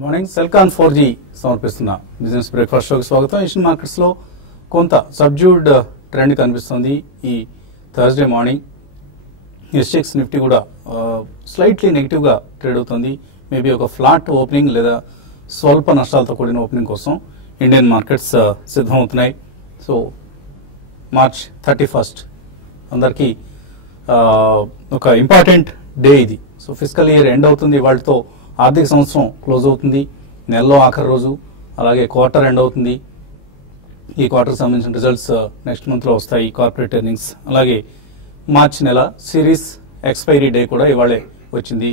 Good morning. Celkon 4G సమర్పిస్తున్న business breakfast షోకి స్వాగతం. ఏషియన్ మార్కెట్స్ లో కొంత సబ్జ్యూడ్ ట్రెండ్ కనిపిస్తుంది ఈ థర్స్డే మార్నింగ్. ఎస్ఎక్స్ నిఫ్టీ కూడా స్లైట్లీ నెగిటివ్ గా ట్రేడ్ అవుతుంది. మేబీ ఒక ఫ్లాట్ ఓపెనింగ్ లేదా స్వల్ప నష్టాలతో కూడిన ఓపెనింగ్ కోసం ఇండియన్ మార్కెట్స్ సిద్ధమవుతున్నాయి. సో మార్చ్ 31 అందరికీ ఒక ఇంపార్టెంట్ డే ఇది. సో ఫిజికల్ ఇయర్ ఎండ్ అవుతుంది, వాటితో ఆర్థిక సంవత్సరం క్లోజ్ అవుతుంది, నెలలో ఆఖరి రోజు, అలాగే క్వార్టర్ ఎండ్ అవుతుంది. ఈ క్వార్టర్ సంబంధించిన రిజల్ట్స్ నెక్స్ట్ మంత్ లో వస్తాయి, కార్పొరేట్ ఎర్నింగ్స్. అలాగే మార్చ్ నెల సిరీస్ ఎక్స్పైరీ డే కూడా ఇవాళే వచ్చింది.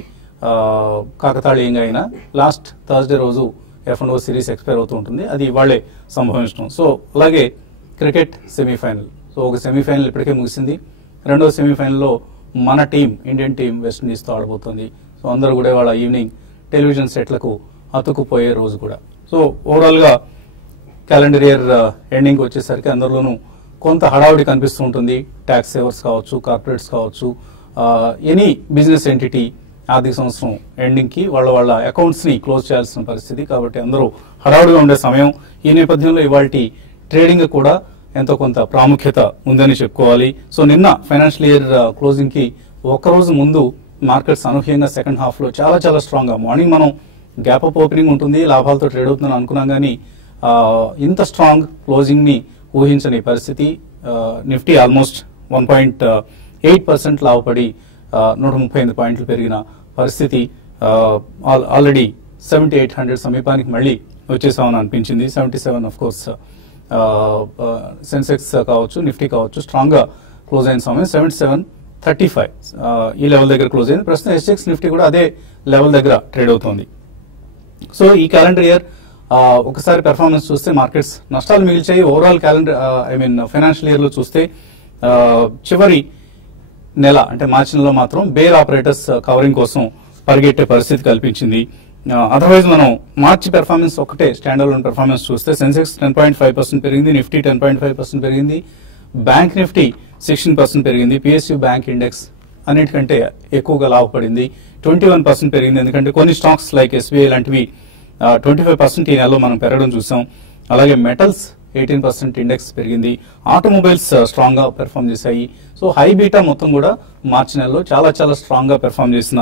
కాకతాళీయంగా అయినా లాస్ట్ థర్స్డే రోజు F&O సిరీస్ ఎక్స్పైర్ అవుతూ ఉంటుంది, అది ఇవాళే సంభవించడం. సో అలాగే క్రికెట్ సెమీఫైనల్. సో ఒక సెమీఫైనల్ ఇప్పటికే ముగిసింది. రెండో సెమీఫైనల్లో మన టీం, ఇండియన్ టీం వెస్టిండీస్తో ఆడబోతుంది. సో అందరూ కూడా వాళ్ళ ఈవినింగ్ టెలివిజన్ సెట్లకు అతుకుపోయే రోజు కూడా. సో ఓవరాల్గా క్యాలెండర్ ఇయర్ ఎండింగ్ వచ్చేసరికి అందరిలోనూ కొంత హడావుడి కనిపిస్తూ ఉంటుంది. ట్యాక్స్ సేవర్స్ కావచ్చు, కార్పొరేట్స్ కావచ్చు, ఎనీ బిజినెస్ ఎంటిటీ ఆర్థిక సంవత్సరం ఎండింగ్ కి వాళ్ళ అకౌంట్స్ ని క్లోజ్ చేయాల్సిన పరిస్థితి. కాబట్టి అందరూ హడావుడిగా ఉండే సమయం. ఈ నేపథ్యంలో ఇవాల్టి ట్రేడింగ్ కూడా ఎంతో కొంత ప్రాముఖ్యత ఉందని చెప్పుకోవాలి. సో నిన్న ఫైనాన్షియల్ ఇయర్ క్లోజింగ్ కి ఒక్కరోజు ముందు మార్కెట్స్ అనూహ్యంగా సెకండ్ హాఫ్ లో చాలా చాలా స్ట్రాంగ్ గా, మార్నింగ్ మనం గ్యాప్ అప్ ఓపెనింగ్ ఉంటుంది, లాభాలతో ట్రేడ్ అవుతుందని అనుకున్నాం, కానీ ఇంత స్ట్రాంగ్ క్లోజింగ్ ని ఊహించని పరిస్థితి. నిఫ్టీ ఆల్మోస్ట్ 1.8% లాభపడి 138 పాయింట్లు పెరిగిన పరిస్థితి. ఆల్రెడీ 7800 సమీపానికి మళ్ళీ వచ్చేసామని అనిపించింది. 77 ఆఫ్ కోర్స్ సెన్సెక్స్ కావచ్చు, నిఫ్టీ కావచ్చు స్ట్రాంగ్ గా క్లోజ్ అయిన సమయం 7735 ఈ లెవెల్ దగ్గర క్లోజ్ అయింది. ప్రస్తుతం ఎస్ఎక్స్ నిఫ్టీ కూడా అదే లెవెల్ దగ్గర ట్రేడ్ అవుతోంది. సో ఈ క్యాలెండర్ ఇయర్ ఒకసారి పెర్ఫార్మెన్స్ చూస్తే మార్కెట్స్ నష్టాలు మిగిల్చాయి. ఓవరాల్ క్యాలెండర్ ఫైనాన్షియల్ ఇయర్ లో చూస్తే చివరి నెల అంటే మార్చి నెలలో మాత్రం బేర్ ఆపరేటర్స్ కవరింగ్ కోసం పరిగెట్టే పరిస్థితి కల్పించింది. అదర్వైజ్ మనం మార్చి పెర్ఫార్మెన్స్ ఒకటే స్టాండ్ అలోన్ పెర్ఫార్మెన్స్ చూస్తే సెన్సెక్స్ 10.5% పెరిగింది, నిఫ్టీ 10.5% పెరిగింది, బ్యాంక్ నిఫ్టీ 16% పెరిగింది, పిఎస్యు బ్యాంక్ ఇండెక్స్ అన్నిటికంటే ఎక్కువగా లాభపడింది, 21% పెరిగింది. ఎందుకంటే కొన్ని స్టాక్స్ లైక్ ఎస్బీఐ లాంటివి 25% ఈ నెలలో మనం పెరగడం చూసాం. అలాగే మెటల్స్ 18% ఇండెక్స్ పెరిగింది. ఆటోమొబైల్స్ స్ట్రాంగ్ గా పెర్ఫామ్ చేశాయి. సో హై బీటా మొత్తం కూడా మార్చి నెలలో చాలా చాలా స్ట్రాంగ్ గా పెర్ఫామ్ చేసిన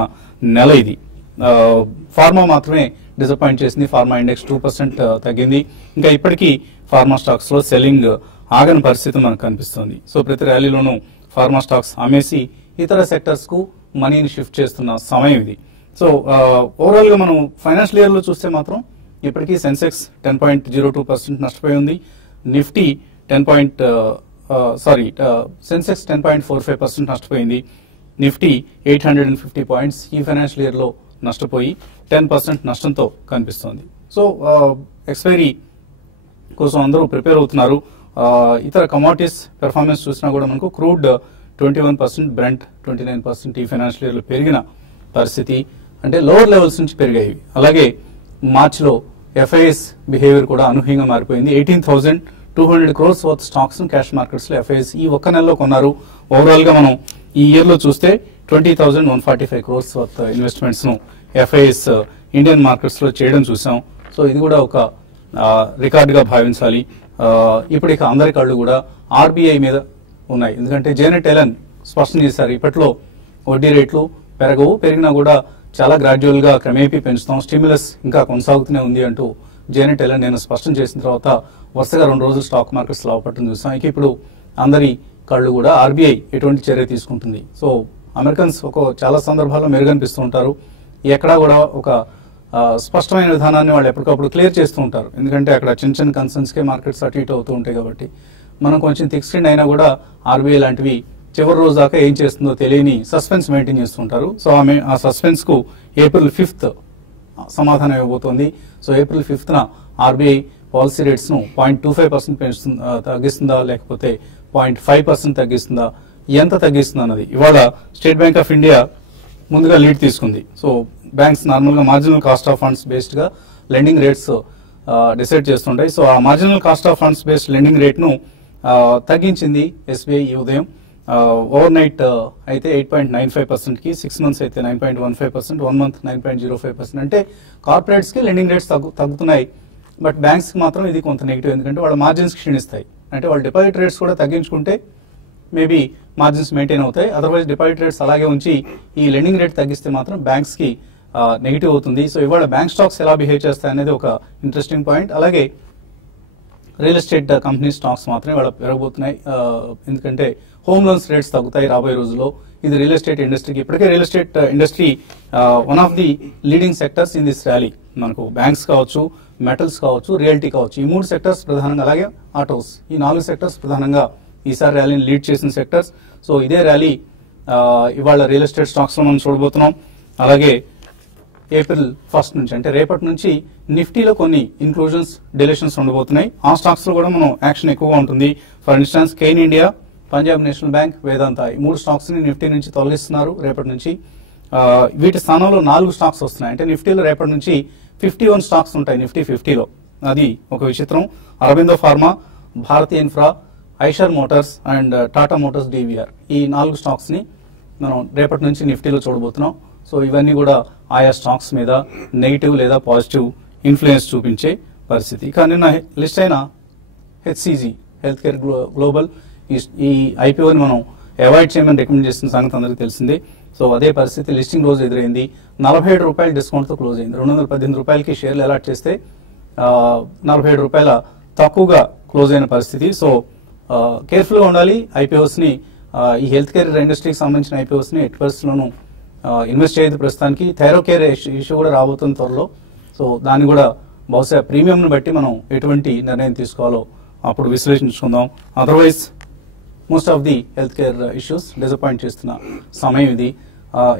నెల ఇది. ఫార్మా మాత్రమే డిసప్పాయింట్ చేసింది. ఫార్మా ఇండెక్స్ 2% తగ్గింది. ఇంకా ఇప్పటికీ ఫార్మా స్టాక్స్ లో సెల్లింగ్ ఆగని పరిస్థితి మనకు కనిపిస్తుంది. సో ప్రతి ర్యాలీలోనూ ఫార్మా స్టాక్స్ అమ్మేసి ఇతర సెక్టర్స్ కు మనీని షిఫ్ట్ చేస్తున్న సమయం ఇది. సో ఓవరాల్ గా మనం ఫైనాన్షియల్ ఇయర్ లో చూస్తే మాత్రం ఇప్పటికీ సెన్సెక్స్ 10.02% నష్టపోయి ఉంది. నిఫ్టీ సెన్సెక్స్ 10.45% నష్టపోయింది. నిఫ్టీ 850 పాయింట్స్ ఈ ఫైనాన్షియల్ ఇయర్ లో నష్టపోయి 10% నష్టంతో కనిపిస్తోంది. సో ఎక్స్పైరీ కోసం అందరూ ప్రిపేర్ అవుతున్నారు. ఇతర కమోడిటీస్ పెర్ఫార్మెన్స్ చూసినా కూడా మనకు క్రూడ్ 21%, బ్రెంట్ 29% ఈ ఫైనాన్షియల్ ఇయర్ లో పెరిగిన పరిస్థితి, అంటే లోవర్ లెవెల్స్ నుంచి పెరిగాయి. అలాగే మార్చిలో ఎఫ్ఐఎస్ బిహేవియర్ కూడా అనూహ్యంగా మారిపోయింది. 18,200 crores worth stocks cash markets లో ఎఫ్ఐఎస్ ఈ ఒక్క నెలలో కొన్నారు. ఓవరాల్ గా మనం ఈ ఇయర్ లో చూస్తే 20,145 crores వర్త్ ఇన్వెస్ట్మెంట్స్ ను ఎఫ్ఐఎస్ ఇండియన్ మార్కెట్స్ లో చేయడం చూసాం. సో ఇది కూడా ఒక రికార్డ్ గా భావించాలి. ఇప్పుడు ఇక అందరి కళ్ళు కూడా ఆర్బీఐ మీద ఉన్నాయి. ఎందుకంటే జేనెట్ ఎలెన్ స్పష్టం చేశారు, ఇప్పట్లో వడ్డీ రేట్లు పెరగవు, పెరిగినా కూడా చాలా గ్రాడ్యువల్ గా క్రమేపీ పెంచుతాం, స్టిమ్యులస్ ఇంకా కొనసాగుతూనే ఉంది అంటూ జేనెట్ ఎలెన్ నేను స్పష్టం చేసిన తర్వాత వరుసగా 2 రోజులు స్టాక్ మార్కెట్స్ లాభపడటం చూసాం. ఇక ఇప్పుడు అందరి కళ్ళు కూడా ఆర్బీఐ ఎటువంటి చర్య తీసుకుంటుంది. సో అమెరికన్స్ చాలా సందర్భాల్లో మెరుగనిపిస్తూ ఉంటారు. ఎక్కడా కూడా ఒక స్పష్టమైన విధానాన్ని వాళ్ళు ఎప్పటికప్పుడు క్లియర్ చేస్తూ ఉంటారు. ఎందుకంటే అక్కడ చిన్న చిన్న కన్సర్న్స్ కే మార్కెట్స్ అటు ఇటు అవుతూ ఉంటాయి. కాబట్టి మనం కొంచెం థిక్ స్కిన్ అయినా కూడా ఆర్బీఐ లాంటివి చివరి రోజు దాకా ఏం చేస్తుందో తెలియని సస్పెన్స్ మెయింటైన్ చేస్తుంటారు. సో ఆ సస్పెన్స్ కు April 5th సమాధానం ఇవ్వబోతోంది. So April 5th RBI policy rates ను 0.25% తగ్గిస్తుందా, లేకపోతే 0.5% తగ్గిస్తుందా, ఎంత తగ్గిస్తుందా అన్నది. ఇవాళ స్టేట్ బ్యాంక్ ఆఫ్ ఇండియా ముందుగా లీడ్ తీసుకుంది. సో బ్యాంక్స్ నార్మల్ గా marginal cost of funds based గా లెండింగ్ రేట్స్ డిసైడ్ చేస్తుంటాయి. సో ఆ marginal cost of funds based lending rate ను తగ్గించింది ఎస్బీఐ ఈ ఉదయం. ఓవర్ నైట్ అయితే 8.95%కి, 6 months అయితే 9.15%, 1 month 9.05%. అంటే కార్పొరేట్స్కి లెండింగ్ రేట్స్ తగ్గుతున్నాయి. బట్ బ్యాంక్స్కి మాత్రం ఇది కొంత నెగిటివ్, ఎందుకంటే వాళ్ళ మార్జిన్స్ క్షీణిస్తాయి. అంటే వాళ్ళ డిపాజిట్ రేట్స్ కూడా తగ్గించుకుంటే మేబీ మార్జిన్స్ మెయింటైన్ అవుతాయి. అదర్వైజ్ డిపాజిట్ రేట్స్ అలాగే ఉంచి ఈ లెండింగ్ రేట్ తగ్గిస్తే మాత్రం బ్యాంక్స్కి నెగిటివ్ అవుతుంది. సో ఇవాళ బ్యాంక్ స్టాక్స్ ఎలా బిహేవ్ చేస్తాయి అనేది ఒక ఇంట్రెస్టింగ్ పాయింట్. అలాగే రియల్ ఎస్టేట్ కంపెనీ స్టాక్స్ మాత్రమే వాళ్ళ పెరగబోతున్నాయి, ఎందుకంటే హోమ్ లోన్స్ రేట్స్ తగ్గుతాయి రాబోయే రోజుల్లో. ఇది రియల్ ఎస్టేట్ ఇండస్ట్రీకి, ఇప్పటికే real estate industry one of the leading sectors in this rally. మనకు బ్యాంక్స్ కావచ్చు, మెటల్స్ కావచ్చు, రియల్టీ కావచ్చు, ఈ 3 సెక్టర్స్ ప్రధానంగా, అలాగే ఆటోస్, ఈ 4 సెక్టర్స్ ప్రధానంగా ఈసారి ర్యాలీని లీడ్ చేసిన సెక్టర్స్. సో ఇదే ర్యాలీ ఇవాళ రియల్ ఎస్టేట్ స్టాక్స్ లో మనం చూడబోతున్నాం. అలాగే April 1st నుంచి, అంటే రేపటి నుంచి నిఫ్టీలో కొన్ని ఇన్క్లూజన్స్, డిలీషన్స్ ఉండబోతున్నాయి. ఆ స్టాక్స్ లో కూడా మనం యాక్షన్ ఎక్కువగా ఉంటుంది. For instance Cairn India, Punjab national bank, Vedanta, ఈ 3 స్టాక్స్ ని నిఫ్టీ నుంచి తొలగిస్తున్నారు రేపటి నుంచి. వీటి స్థానంలో 4 స్టాక్స్ వస్తున్నాయి. అంటే నిఫ్టీలో రేపటి నుంచి 51 స్టాక్స్ ఉంటాయి నిఫ్టీ 50లో. అది ఒక విచిత్రం. Aurobindo pharma, Bharti infra, Eicher motors and Tata motors DVR, ఈ 4 స్టాక్స్ ని మనం రేపటి నుంచి నిఫ్టీలో చూడబోతున్నాం. సో ఇవన్నీ కూడా ఆయా స్టాక్స్ మీద నెగిటివ్ లేదా పాజిటివ్ ఇన్ఫ్లుయెన్స్ చూపించే పరిస్థితి. కానీ నిన్న లిస్ట్ అయిన హెచ్సిజి, హెల్త్ కేర్ గ్లోబల్, ఈ ఐపీఓని మనం అవాయిడ్ చేయమని రికమెండ్ చేసిన సంగతి అందరికీ తెలిసిందే. సో అదే పరిస్థితి లిస్టింగ్ రోజు ఎదురైంది. 47 రూపాయల డిస్కౌంట్తో క్లోజ్ అయింది. 218 రూపాయలకి షేర్లు అలాట్ చేస్తే 47 రూపాయల తక్కువగా క్లోజ్ అయిన పరిస్థితి. సో కేర్ఫుల్ గా ఉండాలి. ఐపీఓస్ ని, ఈ హెల్త్ కేర్ ఇండస్ట్రీకి సంబంధించిన ఐపీఓస్ ని ఎట్టి పరిస్థితుల్లోనూ ఇన్వెస్ట్ చేయదు. ప్రస్తుతానికి థైరో కేర్ ఇష్యూ కూడా రాబోతుంది త్వరలో. సో దాన్ని కూడా బహుశా ప్రీమియంను బట్టి మనం ఎటువంటి నిర్ణయం తీసుకోవాలో అప్పుడు విశ్లేషించుకుందాం. Otherwise most of the health care issues disappoint చేస్తున్న సమయం ఇది.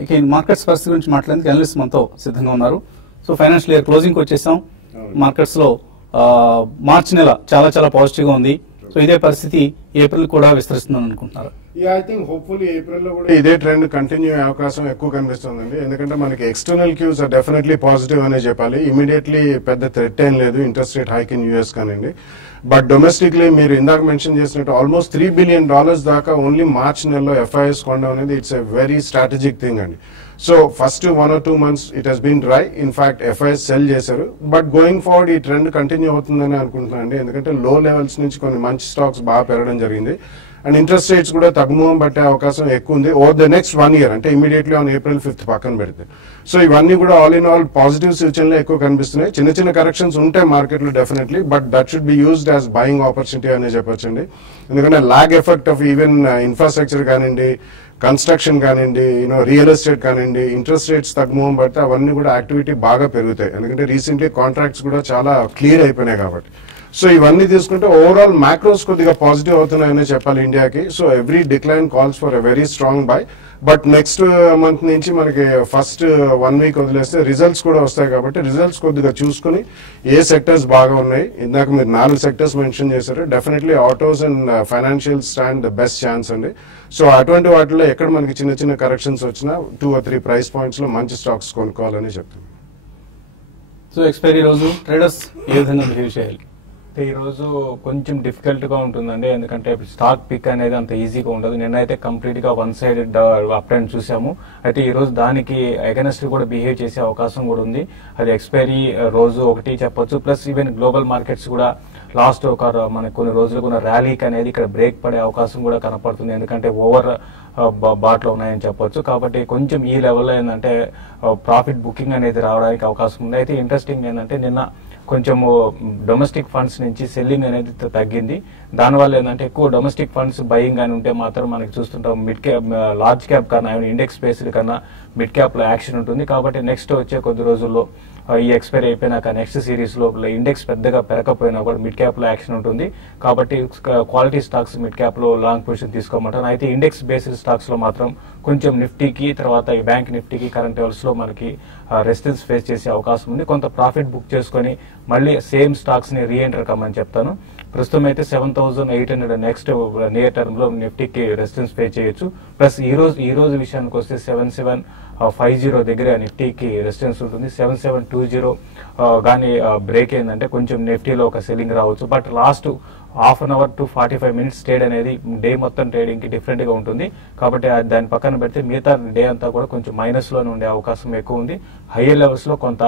ఇక మార్కెట్స్ పరిస్థితి గురించి మాట్లాడేందుకు అనలిస్ట్ మనతో సిద్ధంగా ఉన్నారు. సో ఫైనాన్షియల్ ఇయర్ క్లోజింగ్ వచ్చేసాం. మార్కెట్స్ లో మార్చి నెల చాలా చాలా పాజిటివ్ గా ఉంది. సో ఇదే పరిస్థితి ఏప్రిల్ కూడా విస్తరిస్తుందని అనుకుంటున్నారు. ఐ థింక్ హోప్ఫుల్లీ ఏప్రిల్ లో కూడా ఇదే ట్రెండ్ కంటిన్యూ అయ్యే అవకాశం ఎక్కువ కనిపిస్తుందండి. ఎందుకంటే మనకి external cues are definitely positive అనే చెప్పాలి. ఇమీడియట్లీ పెద్ద థ్రెట్ ఏం లేదు interest rate hike in US కానివ్వండి. బట్ డొమెస్టిక్లీ మీరు ఇందాక మెన్షన్ చేసినట్టు ఆల్మోస్ట్ $3 billion దాకా ఓన్లీ మార్చ్ నెలలో ఎఫ్ఐఎస్ కొనడం అనేది it's a very strategic thing అండి. So first 1 or 2 months it has been dry. In fact FIIs sell చేశారు. బట్ గోయింగ్ ఫార్వర్డ్ ఈ ట్రెండ్ కంటిన్యూ అవుతుందని అనుకుంటున్నానండి. ఎందుకంటే లో లెవెల్స్ నుంచి కొన్ని మంచి స్టాక్స్ బాగా పెరగడం జరిగింది. అండ్ ఇంట్రెస్ట్ రేట్స్ కూడా తగ్గుముఖం పట్టే అవకాశం ఎక్కువ ఉంది ఓవర్ ద నెక్స్ట్ 1 year, అంటే ఇమీడియట్లీ ఆన్ April 5th పక్కన పెడితే. సో ఇవన్నీ కూడా ఆల్ ఇన్ ఆల్ పాజిటివ్ సూచనలు ఎక్కువ కనిపిస్తున్నాయి. చిన్న చిన్న కరెక్షన్స్ ఉంటాయి మార్కెట్లో definitely, but that should be used as buying opportunity అనే చెప్పొచ్చండి. ఎందుకంటే lag effect of even infrastructure కానివ్వండి, కన్స్ట్రక్షన్ కానివ్వండి, రియల్ ఎస్టేట్ కానివ్వండి, ఇంట్రెస్ట్ రేట్స్ తగ్గుముఖం పడితే అవన్నీ కూడా యాక్టివిటీ బాగా పెరుగుతాయి. ఎందుకంటే రీసెంట్లీ కాంట్రాక్ట్స్ కూడా చాలా క్లియర్ అయిపోయినాయి కాబట్టి. సో ఇవన్నీ తీసుకుంటే ఓవరాల్ మ్యాక్రోస్ కొద్దిగా పాజిటివ్ అవుతున్నాయనే చెప్పాలి ఇండియాకి. So every decline calls for a very strong by. But next month నుంచి మనకి ఫస్ట్ 1 week వదిలేస్తే రిజల్ట్స్ కూడా వస్తాయి కాబట్టి రిజల్ట్స్ కొద్దిగా చూసుకుని ఏ సెక్టర్స్ బాగా ఉన్నాయి. ఇందాక మీరు 4 సెక్టర్స్ మెన్షన్ చేశారు. Definitely autos and financial stand the best chance అండి. సో అటువంటి వాటిలో ఎక్కడ మనకి చిన్న చిన్న కరెక్షన్స్ వచ్చినా 2 or 3 ప్రైస్ పాయింట్స్ లో మంచి స్టాక్స్ కొనుక్కోవాలని చెప్తున్నాను. సో ఎక్స్పైరీ రోజు ట్రేడర్స్ ఏ విధంగా బిహేవ్ చేయాలి? ఈ రోజు కొంచెం డిఫికల్ట్ గా ఉంటుందండి. ఎందుకంటే స్టాక్ పిక్ అనేది అంత ఈజీగా ఉండదు. నిన్నైతే కంప్లీట్ గా వన్ సైడ్ అప్ ట్రెండ్ చూసాము. అయితే ఈ రోజు దానికి అగెనెస్ట్ కూడా బిహేవ్ చేసే అవకాశం కూడా ఉంది. అది ఎక్స్పైరీ రోజు ఒకటి చెప్పొచ్చు. ప్లస్ ఈవెన్ గ్లోబల్ మార్కెట్స్ కూడా లాస్ట్ మనకి కొన్ని రోజులకు ఉన్న ర్యాలీకి అనేది ఇక్కడ బ్రేక్ పడే అవకాశం కూడా కనపడుతుంది. ఎందుకంటే ఓవర్ బాట్లో ఉన్నాయని చెప్పొచ్చు. కాబట్టి కొంచెం ఈ లెవెల్లో ఏంటంటే ప్రాఫిట్ బుకింగ్ అనేది రావడానికి అవకాశం ఉంది. అయితే ఇంట్రెస్టింగ్ ఏంటంటే నిన్న కొంచెము డొమెస్టిక్ ఫండ్స్ నుంచి సెల్లింగ్ అనేది తగ్గింది. దానివల్ల ఏంటంటే ఎక్కువ డొమెస్టిక్ ఫండ్స్ బయింగ్ అని ఉంటే మాత్రం మనకి చూస్తుంటాం మిడ్ క్యాప్, లార్జ్ క్యాప్ కన్నా ఇండెక్స్ బేస్డ్ కన్నా మిడ్ క్యాప్ లో యాక్షన్ ఉంటుంది. కాబట్టి నెక్స్ట్ వచ్చే కొద్ది రోజుల్లో ఈ ఎక్స్పైరీ అయిపోయినాక నెక్స్ట్ సిరీస్ లో ఇండెక్స్ పెద్దగా పెరగకపోయినా కూడా మిడ్ క్యాప్ లో యాక్షన్ ఉంటుంది. కాబట్టి క్వాలిటీ స్టాక్స్ మిడ్ క్యాప్ లో లాంగ్ పొజిషన్ తీసుకోమంటారు. అయితే ఇండెక్స్ బేస్డ్ స్టాక్స్ లో మాత్రం కొంచెం నిఫ్టీకి తర్వాత ఈ బ్యాంక్ నిఫ్టీకి కరెంట్ లెవెల్స్ లో మనకి రెసిస్టెన్స్ ఫేస్ చేసే అవకాశం ఉంది. కొంత ప్రాఫిట్ బుక్ చేసుకుని మళ్ళీ సేమ్ స్టాక్స్ ని రీఎంటర్ కమ్మని చెప్తాను. ప్రస్తుతం అయితే 7,800 నెక్స్ట్ నియర్ టర్మ్ లో నిఫ్టీకి రెసిస్టెన్స్ ఫేస్ చేయొచ్చు. ప్లస్ ఈ రోజు విషయానికి వస్తే 7750 దగ్గర నిఫ్టీకి రెసిస్టెన్స్ ఉంటుంది. 7720 కానీ బ్రేక్ అయిందంటే కొంచెం నిఫ్టీలో ఒక సెల్లింగ్ రావచ్చు. But last half an hour to 45 minutes trade అనేది డే మొత్తం ట్రేడింగ్ కి డిఫరెంట్ గా ఉంటుంది. కాబట్టి దాని పక్కన పెడితే మిగతా డే అంతా కూడా కొంచెం మైనస్ లోనే ఉండే అవకాశం ఎక్కువ ఉంది. హైయర్ లెవెల్స్ లో కొంత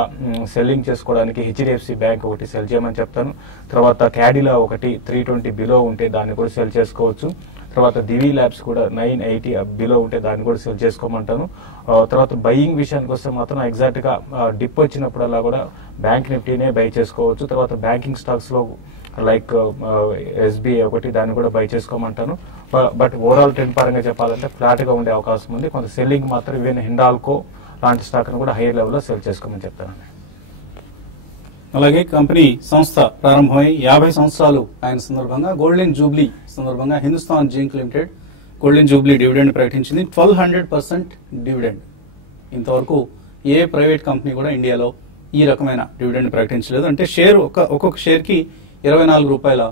సెల్లింగ్ చేసుకోవడానికి హెచ్డిఎఫ్సి బ్యాంక్ ఒకటి సెల్ చేయమని చెప్తాను. తర్వాత క్యాడిలా ఒకటి 320 బిలో ఉంటే దాన్ని కూడా సెల్ చేసుకోవచ్చు. తర్వాత దివి ల్యాబ్స్ కూడా 980 బిలో ఉంటే దాన్ని కూడా సెల్ చేసుకోమంటాను. తర్వాత బయింగ్ విషయానికి వస్తే మాత్రం ఎగ్జాక్ట్ గా డిప్ వచ్చినప్పుడల్లా కూడా బ్యాంక్ నిఫ్టీనే బై చేసుకోవచ్చు. తర్వాత బ్యాంకింగ్ స్టాక్స్ లో లైక్ ఎస్బీఐ ఒకటి దాన్ని కూడా బై చేసుకోమంటాను. బట్ ఓవరాల్ ట్రెండ్ పరంగా చెప్పాలంటే ఫ్లాట్ గా ఉండే అవకాశం ఉంది. కొంత సెల్లింగ్ మాత్రం ఈవెన్ హిండాల్కో లాంటి స్టాక్ ను కూడా హైయర్ లెవెల్ లో సెల్ చేసుకోమని చెప్తాను. అలాగే కంపెనీ సంస్థ ప్రారంభమై 50 సంవత్సరాలు అయిన సందర్భంగా గోల్డెన్ జూబ్లీ సందర్భంగా Hindustan zinc limited golden Jubilee dividend ప్రకటించింది. 1200% డివిడెండ్. ఇంతవరకు ఏ ప్రైవేట్ కంపెనీ కూడా ఇండియాలో ఈ రకమైన డివిడెండ్ ప్రకటించలేదు. అంటే షేర్ ఒక్కొక్క షేర్ కి 24 రూపాయల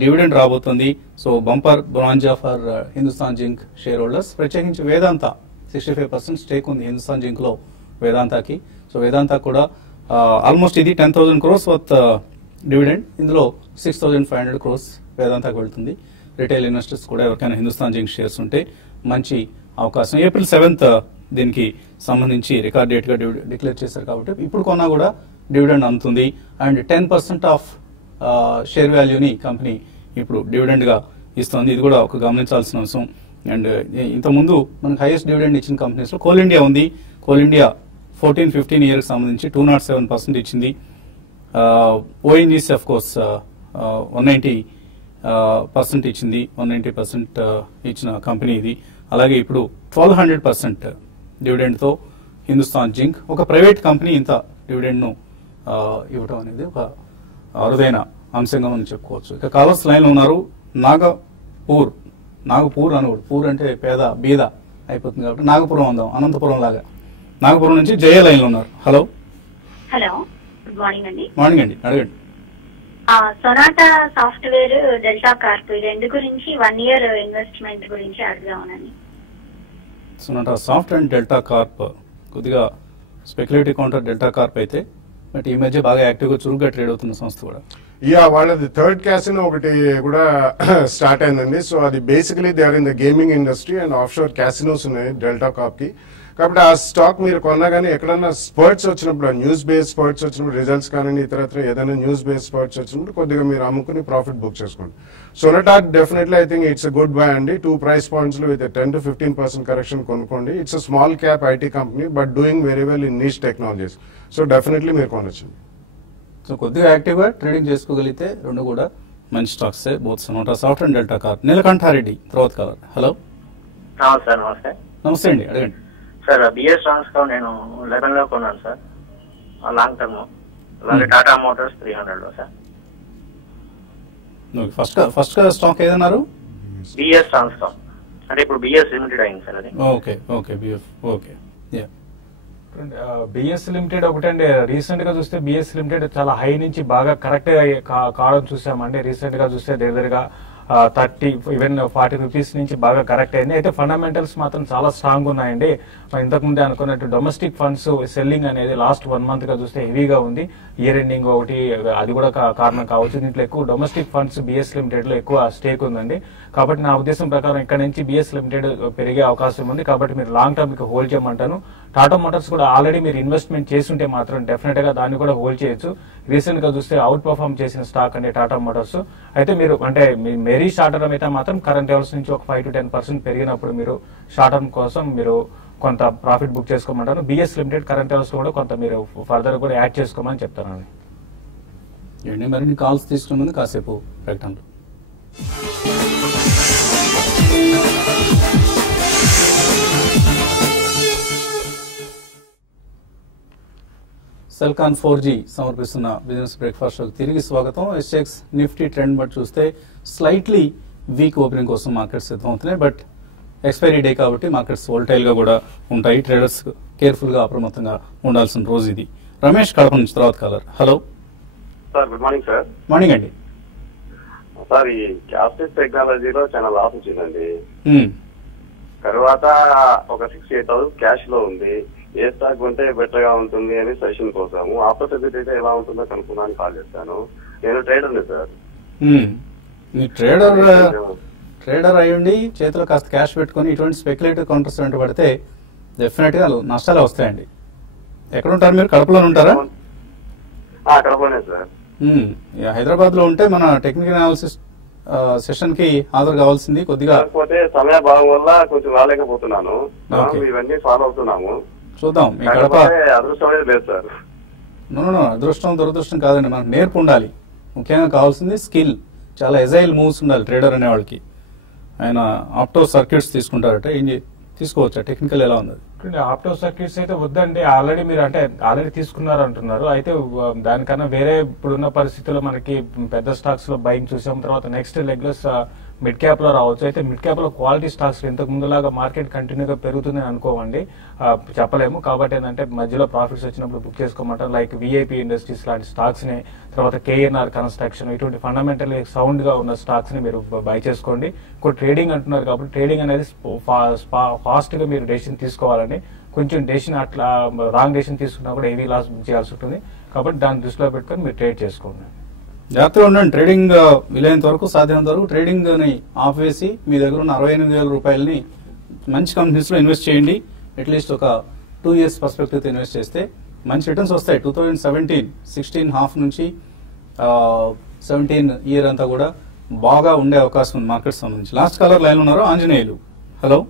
డివిడెండ్ రాబోతుంది. So bumper bonanza for Hindustan zinc share holders. ప్రత్యేకించి వేదాంత 65% స్టేక్ ఉంది హిందుస్థాన్ జింక్ లో వేదాంతకి. సో వేదాంత కూడా ఆల్మోస్ట్ ఇది 10,000 crores వర్త్ డివిడెండ్. ఇందులో 6,500 crores వేదాంతకు వెళ్తుంది. రిటైల్ ఇన్వెస్టర్స్ కూడా ఎవరికైనా హిందుస్థాన్ జింక్ షేర్స్ ఉంటే మంచి అవకాశం. April 7th దీనికి సంబంధించి రికార్డ్ డేట్ గా డిక్లేర్ చేశారు కాబట్టి ఇప్పుడు కొన్నా కూడా డివిడెండ్ అందుతుంది. అండ్ 10% ఆఫ్ షేర్ వాల్యూని కంపెనీ ఇప్పుడు డివిడెండ్ గా ఇస్తుంది. ఇది కూడా ఒక గమనించాల్సిన అంశం. అండ్ ఇంతకుముందు మనకు హైయెస్ట్ డివిడెండ్ ఇచ్చిన కంపెనీస్ లో కోల్ ఇండియా ఉంది. కోల్ ఇండియా 14-15 years సంబంధించి 207% ఇచ్చింది. ఓఎన్జీసీ అఫ్ కోర్స్ 190% ఇచ్చింది. 190% ఇచ్చిన కంపెనీ ఇది. అలాగే ఇప్పుడు 1200% డివిడెండ్ తో హిందుస్థాన్ జింక్ ఒక ప్రైవేట్ కంపెనీ ఇంత డివిడెండ్ ను ఇవ్వడం అనేది ఒక అరుదైన అంశంగా మనం చెప్పుకోవచ్చు. ఇక కాలర్స్ లైన్ లో ఉన్నారు. నాగపూర్ అనకూడదు, పూర్ అంటే పేద బీద అయిపోతుంది కాబట్టి నాగపురం అందాం, అనంతపురం లాగా. నాగపురం నుంచి జయ లైన్ లో ఉన్నారు. హలో గుడ్ మార్నింగ్ అండి. మార్నింగ్ అండి, అడగండి. సొనాటా సాఫ్ట్వేర్, డెల్టా కార్ప్ ఈ రెండు గురించి 1 year ఇన్వెస్ట్మెంట్ గురించి అడుగుదామని. Sonata soft and Delta Corp కొద్దిగా స్పెక్యులేటివ్ కౌంటర్ డెల్టా కార్ప్ అయితే, బట్ ఈ మధ్య బాగా యాక్టివ్ గా చురుగ్గా ట్రేడ్ అవుతున్న సంస్థ కూడా. వాళ్ళది థర్డ్ క్యాసినో ఒకటి కూడా స్టార్ట్ అయిందండి. సో అది basically they are in the gaming industry and offshore casinos ఉన్నాయి డెల్టా కార్ప్ కి. కాబట్టి ఆ స్టాక్ మీరు కొన్నా కానీ ఎక్కడన్నా స్పర్ట్స్ వచ్చినప్పుడు, న్యూస్ బేస్ స్పర్ట్స్ వచ్చినప్పుడు, రిజల్ట్స్ కానీ ఇతరత్ర ఏదైనా న్యూస్ బేస్ స్పర్ట్స్ వచ్చినప్పుడు కొద్దిగా మీరు అమ్ముకుని ప్రాఫిట్ బుక్ చేసుకోండి. Sonata definitely I think it's a good bye అండి. 2 price points లో విత్ 10-15% కరెక్షన్ కొనుక్కోండి. It's a small cap IT company but doing very well in niche technologies. So definitely మీరు కొనొచ్చు. సో కొద్దిగా యాక్టివ్ గా trading చేసుకోగలిగితే రెండు కూడా మంచి stocks, both Sonata soft and Delta corp. Neelakantareddy తర్వాత కాలర్. హలో సార్, నమస్తే. నమస్తే అండి, అడగండి. సార్, బిఎస్ ట్రాన్స్కామ్ నేను 11 లో కొన్నాను సార్, లాంగ్ టర్మ్. అలాగే టాటా మోటార్స్ 300 లో సార్. ఫస్ట్ స్టాక్ ఏదన్నారు? బిఎస్ ట్రాన్స్కామ్ అంటే ఇప్పుడు బిఎస్ లిమిటెడ్ అయింది సార్ అది. Okay BF okay. BS limited ఒకటండి. రీసెంట్ గా చూస్తే బిఎస్ లిమిటెడ్ చాలా హై నుంచి బాగా కరెక్ట్ కావడం చూసామండి. రీసెంట్ గా చూస్తే దగ్గరగా 30 ఈవెన్ 40 రూపీస్ నుంచి బాగా కరెక్ట్ అయింది. అయితే ఫండమెంటల్స్ మాత్రం చాలా స్ట్రాంగ్ ఉన్నాయండి. ఇంతకుముందే అనుకున్నట్టు డొమెస్టిక్ ఫండ్స్ సెల్లింగ్ అనేది లాస్ట్ 1 month గా చూస్తే హెవీగా ఉంది. ఇయర్ ఎండింగ్ ఒకటి అది కూడా కారణం కావచ్చు. దీంట్లో ఎక్కువ డొమెస్టిక్ ఫండ్స్ బిఎస్ లిమిటెడ్ లో ఎక్కువ స్టేక్ ఉందండి. కాబట్టి నా ఉద్దేశం ప్రకారం ఇక్కడ నుంచి బిఎస్ లిమిటెడ్ పెరిగే అవకాశం ఉంది. కాబట్టి మీరు లాంగ్ టర్మ్ కి హోల్డ్ చేయమంటాను. టాటా మోటార్స్ కూడా ఆల్రెడీ మీరు ఇన్వెస్ట్మెంట్ చేస్తుంటే మాత్రం డెఫినెట్ గా దాన్ని కూడా హోల్డ్ చేయొచ్చు. రీసెంట్ గా చూస్తే అవుట్ పర్ఫార్మ్ చేసిన స్టాక్ అండి టాటా మోటార్స్. అయితే మీరు అంటే మెరీ షార్ట్ టర్మ్ అయితే మాత్రం కరెంట్ లెవెల్స్ నుంచి ఒక 5-10% పెరిగినప్పుడు మీరు షార్ట్ టర్మ్ కోసం మీరు కొంత ప్రాఫిట్ బుక్ చేసుకోమంటారు. బిఎస్ లిమిటెడ్ కరెంట్ లెవెల్స్ కూడా కొంత మీరు ఫర్దర్ కూడా యాడ్ చేసుకోమని చెప్తాను. మరిన్ని కాల్స్ తీసుకునే ముందు కాసేపు ప్రకటనలు. సెల్కాన్ 4G సమర్పిస్తున్న బిజినెస్ బ్రేక్ఫాస్ట్ షోకి తిరిగి స్వాగతం. ఎస్ఎక్స్ నిఫ్టీ ట్రెండ్ బట్టి చూస్తే స్లైట్లీ వీక్ ఓపెనింగ్ కోసం మార్కెట్స్ సిద్ధం అవుతున్నాయి. బట్ ఎక్స్పైరీ డే కాబట్టి మార్కెట్స్ వోల్టైల్ గా కూడా ఉంటాయి. ట్రేడర్స్ కేర్ఫుల్ గా అప్రమత్తంగా ఉండాల్సిన రోజు ఇది. రమేష్ కడప నుంచి తర్వాత caller. Hello sir, good morning sir. Morning అండి. సార్, ఈ క్యాస్టెడ్ టెక్నాలజీలో చాలా లాస్ వచ్చిందండి. తర్వాత ఒక 68,000 క్యాష్ లో ఉంది. ఏ స్టాక్ కొంటే బెటర్ గా ఉంటుంది అని సజెషన్ కోసాము. ఆఫ్టర్ సబ్జెక్ట్ అయితే ఎలా ఉంటుందో కనుక్కున్నాను కాల్ చేస్తాను. నేను ట్రేడర్ సార్. మీ ట్రేడర్ అయ్యుండి చేతిలో కాస్త క్యాష్ పెట్టుకుని ఇటువంటి స్పెక్యులేటివ్ కౌంటర్స్ వెంట పడితే డెఫినెట్ గా నష్టాలు వస్తాయండి. ఎక్కడ ఉంటారు మీరు? కడపలో ఉంటారా? కడపనే సార్. హైదరాబాద్ లో ఉంటే మన టెక్నికల్ అనాలిసిస్ సెషన్ కి హాజరు కావాల్సింది. కొద్దిగా సమయ భాగం వల్ల కొంచెం రాలేకపోతున్నాను. ఇవన్నీ ఫాలో అవుతున్నాము. చూద్దాం. మీ కడప అదృష్టం అనేది లేదు సార్. అదృష్టం దురదృష్టం కాదండి, మనకు నేర్పు ఉండాలి. ముఖ్యంగా కావాల్సింది స్కిల్. చాలా ఎజైల్ మూవ్స్ ఉండాలి ట్రేడర్ అనే వాళ్ళకి. ఆయన ఆప్టో సర్క్యూట్స్ తీసుకుంటారట, ఏం తీసుకోవచ్చా? టెక్నికల్ ఎలా ఉంది? ఆప్టో సర్క్యూట్స్ అయితే వద్దండి, ఆల్రెడీ మీరు అంటే ఆల్రెడీ తీసుకున్నారు అంటున్నారు. అయితే దానికన్నా వేరే ఇప్పుడున్న పరిస్థితుల్లో మనకి పెద్ద స్టాక్స్ లో బయింగ్ చూసాం. తర్వాత నెక్స్ట్ లెగ్ లో మిడ్ క్యాప్ లో రావచ్చు. అయితే మిడ్ క్యాప్ లో క్వాలిటీ స్టాక్స్ ఇంతకు ముందులాగా మార్కెట్ కంటిన్యూగా పెరుగుతుందని అనుకోవండి, చెప్పలేము. కాబట్టి ఏంటంటే మధ్యలో ప్రాఫిట్స్ వచ్చినప్పుడు బుక్ చేసుకోమంటారు. లైక్ విఐపి ఇండస్ట్రీస్ లాంటి స్టాక్స్ ని, తర్వాత కేఎన్ఆర్ కన్స్ట్రక్షన్, ఇటువంటి ఫండమెంటల్ సౌండ్ గా ఉన్న స్టాక్స్ ని మీరు బై చేసుకోండి. ఇంకో ట్రేడింగ్ అంటున్నారు కాబట్టి ట్రేడింగ్ అనేది ఫాస్ట్ గా మీరు డెసిషన్ తీసుకోవాలండి. కొంచెం డెసిషన్ అట్లా రాంగ్ డెసిషన్ తీసుకున్నా కూడా హెవీ లాస్ బుక్ చేయాల్సి ఉంటుంది. కాబట్టి దాన్ని దృష్టిలో పెట్టుకొని మీరు ట్రేడ్ చేసుకోండి. జాగ్రత్తగా ఉండండి. ట్రేడింగ్ వీలైనంత వరకు సాధ్యమైనంత వరకు ట్రేడింగ్ ని ఆఫ్ వేసి మీ దగ్గర ఉన్న 68,000 రూపాయలని మంచి కంపెనీస్ లో ఇన్వెస్ట్ చేయండి. అట్లీస్ట్ ఒక 2 years పర్స్పెక్టివ్ ఇన్వెస్ట్ చేస్తే మంచి రిటర్న్స్ వస్తాయి. 2016 హాఫ్ నుంచి 17 ఇయర్ అంతా కూడా బాగా ఉండే అవకాశం ఉంది మార్కెట్ సంబంధించి. లాస్ట్ కాలర్ లైన్ ఉన్నారు, ఆంజనేయులు. హలో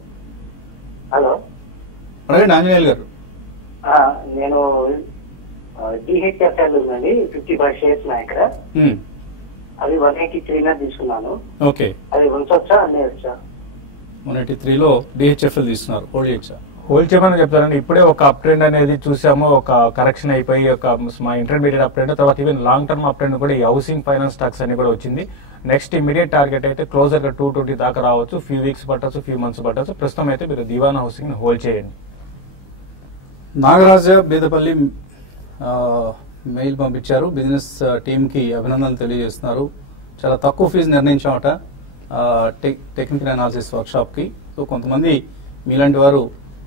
అడగండి ఆంజనేయులు గారు. నేను డిహెచ్ఎఫ్ఎల్ ఉందండి, 55 షేర్స్ నా ఇక్కడ. అది 183 తీసుకున్నాను. ఓకే, అది ఉంచొచ్చా అమ్మేయచ్చా? 183లో డిహెచ్ఎఫ్ఎల్ తీసుకున్నారు, హోల్డ్ చేయొచ్చా? హోల్డ్ చేయమని చెప్తారండి. ఇప్పుడే ఒక అప్ ట్రెండ్ అనేది చూసాము, ఒక కరెక్షన్ అయిపోయి ఒక ఇంటర్మీడియట్ అప్ ట్రెండ్, తర్వాత even long term up trend కూడా ఈ హౌసింగ్ ఫైనాన్స్ స్టాక్స్ అని కూడా వచ్చింది. నెక్స్ట్ ఇమీడియట్ టార్గెట్ అయితే క్లోజర్ గా 220 దాకా రావచ్చు. ఫ్యూ వీక్స్ పట్టచ్చు, ఫ్యూ మంత్స్ పట్టచ్చు. ప్రస్తుతం అయితే మీరు దివాన్ హౌసింగ్ హోల్డ్ చేయండి. నాగరాజ బేదపల్లి మెయిల్ పంపించారు. బిజినెస్ టీమ్ కి అభినందనలు తెలియజేస్తున్నారు. చాలా తక్కువ ఫీజు నిర్ణయించామట టెక్నికల్ అనాలిసిస్ వర్క్షాప్ కి. సో కొంతమంది మీలాంటి వారు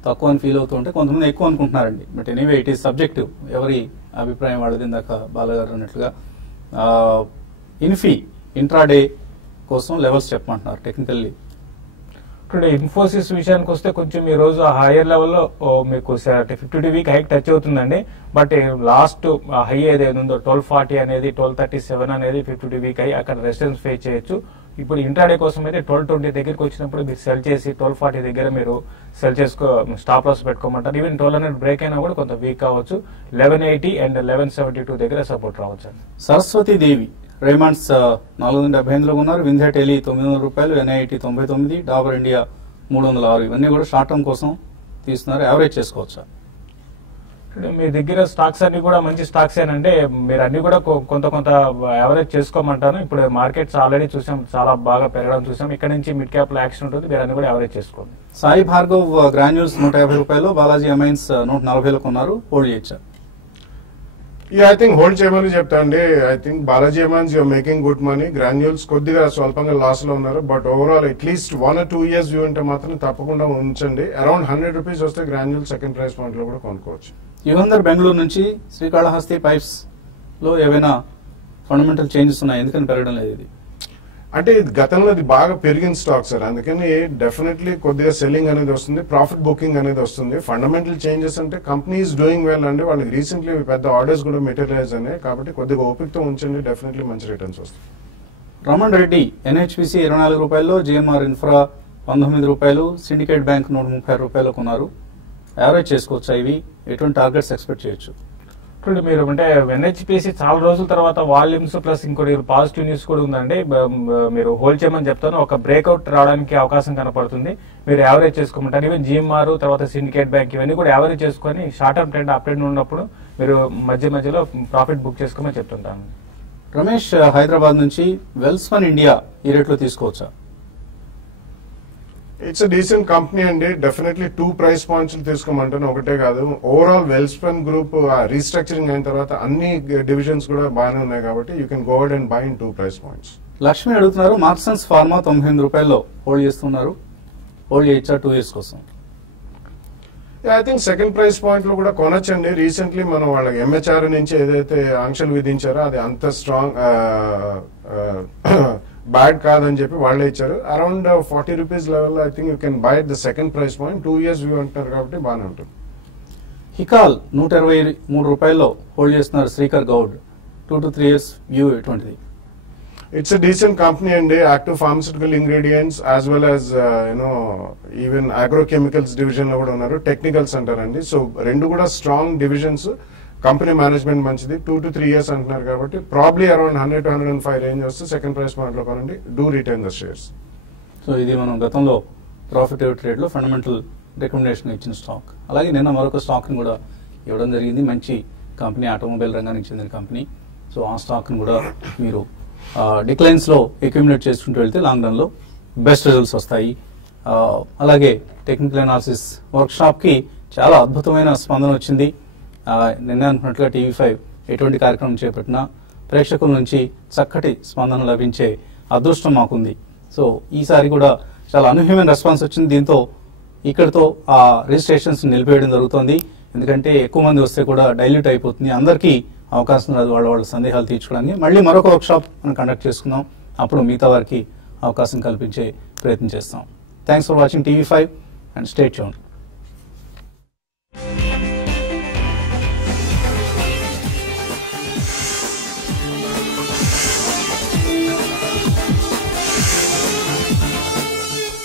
తక్కువ అని ఫీల్ అవుతూ ఉంటే కొంతమంది ఎక్కువ అనుకుంటున్నారండి. But anyway it is subjective, ఎవరి అభిప్రాయం వాళ్ళది. ఇందాక బాలగారు అన్నట్లుగా ఇంట్రాడే కోసం లెవెల్స్ చెప్పమంటున్నారు టెక్నికల్లీ. ఇప్పుడు ఇన్ఫోసిస్ విషయానికి వస్తే కొంచెం ఈ రోజు హైయర్ లెవెల్లో మీకు 52 వీక్ హైక్ టచ్ అవుతుందండి. బట్ లాస్ట్ హై ఏదైతే ఉందో 1240 అనేది, 1237 అనేది 52 వీక్ హై, అక్కడ రెసిస్టెన్స్ ఫేస్ చేయొచ్చు. ఇప్పుడు ఇంట్రాడే కోసం అయితే 1220 దగ్గరికి వచ్చినప్పుడు మీరు సెల్ చేసి 1240 దగ్గర మీరు సెల్ చేసుకో, స్టాప్ లాస్ పెట్టుకోమంటారు. ఈవెన్ 1200 బ్రేక్ అయినా కూడా కొంత వీక్ కావచ్చు. 1180 అండ్ 1172 దగ్గర సపోర్ట్ రావచ్చు అండి. సరస్వతి దేవి రేమండ్స్ 478లో ఉన్నారు. వింధ్యా టెలి 900 రూపాయలు, ఎన్ఐటి 99, డాబర్ ఇండియా 306. ఇవన్నీ కూడా షార్ట్ టర్మ్ కోసం తీస్తున్నారు. యావరేజ్ చేసుకోవచ్చా? మీ దగ్గర స్టాక్స్ అన్ని కూడా మంచి స్టాక్స్ ఏనంటే మీరు అన్ని కూడా కొంత యావరేజ్ చేసుకోమంటాను. ఇప్పుడు మార్కెట్స్ ఆల్రెడీ చూసాం, చాలా బాగా పెరగడం చూసాం. ఇక్కడ నుంచి మిడ్ క్యాప్ లో యాక్షన్ ఉంటుంది, మీరు అన్ని కూడా యావరేజ్ చేసుకోండి. సాయి భార్గవ్ గ్రాన్యూల్స్ 150 రూపాయలు, బాలాజీ అమైన్స్ 140 ఉన్నారు. హోల్డ్ చేయొచ్చా? ఐ థింక్ హోల్డ్ చేయమని చెప్తా అండి. I think Balaji amines you're making good money. Granules కొద్దిగా స్వల్పంగా లాస్ లో ఉన్నారు. But overall at least 1 or 2 years view ఉంటే మాత్రం తప్పకుండా ఉంచండి. అరౌండ్ 100 రూపీస్ వస్తే గ్రాన్యూల్ సెకండ్ ప్రైస్ పాయింట్ లో కూడా కొనుక్కోవచ్చు. యుగంధర్ బెంగళూరు నుంచి శ్రీకాళహస్తి పైప్స్ లో ఏవైనా ఫండమెంటల్ చేంజెస్ ఉన్నాయి, ఎందుకని పెరగడం లేదు ఇది? అంటే గతంలో ఇది బాగా పెరిగిన స్టాక్ సార్, అందుకని డెఫినెట్లీ కొద్దిగా సెల్లింగ్ అనేది వస్తుంది, ప్రాఫిట్ బుకింగ్ అనేది వస్తుంది. ఫండమెంటల్ చేంజెస్ అంటే కంపెనీ ఈస్ డూయింగ్ వెల్ అండి, వాళ్ళకి రీసెంట్లీ పెద్ద ఆర్డర్స్ కూడా మెటీరియలైజ్ అయ్యాయి. కాబట్టి కొద్దిగా ఓపికతో ఉంచండి, డెఫినెట్లీ మంచి రిటర్న్స్ వస్తాయి. రమణ్ రెడ్డి ఎన్హెచ్పిసి 24 రూపాయలు, జిఎంఆర్ ఇన్ఫ్రా 19 రూపాయలు, సిండికేట్ బ్యాంక్ 130 రూపాయలు కొన్నారు. యావరేజ్ చేసుకోవచ్చా? ఇవి ఎటువంటి టార్గెట్స్ ఎక్స్పెక్ట్ చేయొచ్చు? ఇప్పుడు మీరు అంటే ఎన్హెచ్పిసి చాలా రోజుల తర్వాత వాల్యూమ్స్ ప్లస్ ఇంకోటి పాజిటివ్ న్యూస్ కూడా ఉందండి. మీరు హోల్డ్ చేయమని చెప్తాను. ఒక బ్రేక్అవుట్ రావడానికి అవకాశం కనపడుతుంది, మీరు యావరేజ్ చేసుకోమంటారు. ఈవెన్ జిఎంఆర్ తర్వాత సిండికేట్ బ్యాంక్ ఇవన్నీ కూడా యావరేజ్ చేసుకొని short term trend up trend ఉన్నప్పుడు మీరు మధ్యలో ప్రాఫిట్ బుక్ చేసుకోమని చెప్తుంటాను. రమేష్ హైదరాబాద్ నుంచి వెల్స్ ఫన్ ఇండియా ఈ రేట్లో తీసుకోవచ్చా? ఇట్స్ అ డీసెంట్ కంపెనీ అండి. డెఫినెట్లీ 2 ప్రైస్ పాయింట్స్ తీసుకోమంటాను, ఒకటే కాదు. ఓవరాల్ వెల్స్పెన్ గ్రూప్ రీస్ట్రక్చరింగ్ అయిన తర్వాత అన్ని డివిజన్స్ కూడా బాగానే ఉన్నాయి కాబట్టి you can go and by in 2 price points. Lakshmi అడుగుతున్నారు, మార్క్సన్స్ ఫార్మా 98 రూపాయల్లో హోల్డ్ చేస్తున్నారు. హోల్డ్ చేయొచ్చా 2 years కోసం? I think second price point లో కూడా కొనొచ్చండి. రీసెంట్లీ మనం వాళ్ళకి ఎంహెచ్ఆర్ నుంచి ఏదైతే ఆంక్షలు విధించారో అది అంత స్ట్రాంగ్ బ్యాడ్ కాదని చెప్పి వాళ్ళే ఇచ్చారు. Around 40 rupees level I think you can buy the second price point. 2 years view అంటారు కాబట్టి బాగానే ఉంటుంది. హికాల్ 123 రూపాయల్లో హోల్డ్ చేస్తున్నారు Srikar Goud. 2 to 3 years view ఎటువంటిది? It's a decent company అండి. Active pharmaceutical ingredients as well as even agrochemicals division లో కూడా ఉన్నారు. టెక్నికల్స్ అంటారండి. సో రెండు కూడా స్ట్రాంగ్ డివిజన్స్. కంపెనీ మేనేజ్మెంట్ మంచిది. 2 to 3 years అంటున్నారు కాబట్టి ప్రాబ్లీ అరౌండ్ 100 to 105 రేంజ్ వస్తే సెకండ్ ప్రైస్ పాయింట్ లో కొనండి. Do retain the shares. So ఇది మనం గతంలో ప్రాఫిట్ ట్రేడ్ లో ఫండమెంటల్ రికమెండేషన్ ఇచ్చిన స్టాక్. అలాగే నిన్న మరొక స్టాక్ ని కూడా ఇవ్వడం జరిగింది. మంచి కంపెనీ, ఆటోమొబైల్ రంగానికి చెందిన కంపెనీ. సో ఆ స్టాక్ ని కూడా మీరు డిక్లైన్స్ లో అక్యుములేట్ చేసుకుంటూ వెళ్తే లాంగ్ రన్ లో బెస్ట్ రిజల్ట్స్ వస్తాయి. అలాగే టెక్నికల్ అనాలిసిస్ వర్క్ షాప్ కి చాలా అద్భుతమైన స్పందన వచ్చింది. నిన్న అనుకున్నట్లుగా TV5 ఎటువంటి కార్యక్రమం చేపట్టినా ప్రేక్షకుల నుంచి చక్కటి స్పందన లభించే అదృష్టం మాకుంది. సో ఈసారి కూడా చాలా అనూహ్యమైన రెస్పాన్స్ వచ్చింది. దీంతో ఇక్కడితో ఆ రిజిస్ట్రేషన్స్ నిలిపేయడం జరుగుతోంది. ఎందుకంటే ఎక్కువ మంది వస్తే కూడా డైల్యూట్ అయిపోతుంది. అందరికీ అవకాశం రాదు వాళ్ళ సందేహాలు తీర్చుకోవడానికి. మళ్ళీ మరొక వర్క్ షాప్ మనం కండక్ట్ చేసుకుందాం. అప్పుడు మిగతా వారికి అవకాశం కల్పించే ప్రయత్నం చేస్తాం. Thanks for watching TV5 and stay tuned.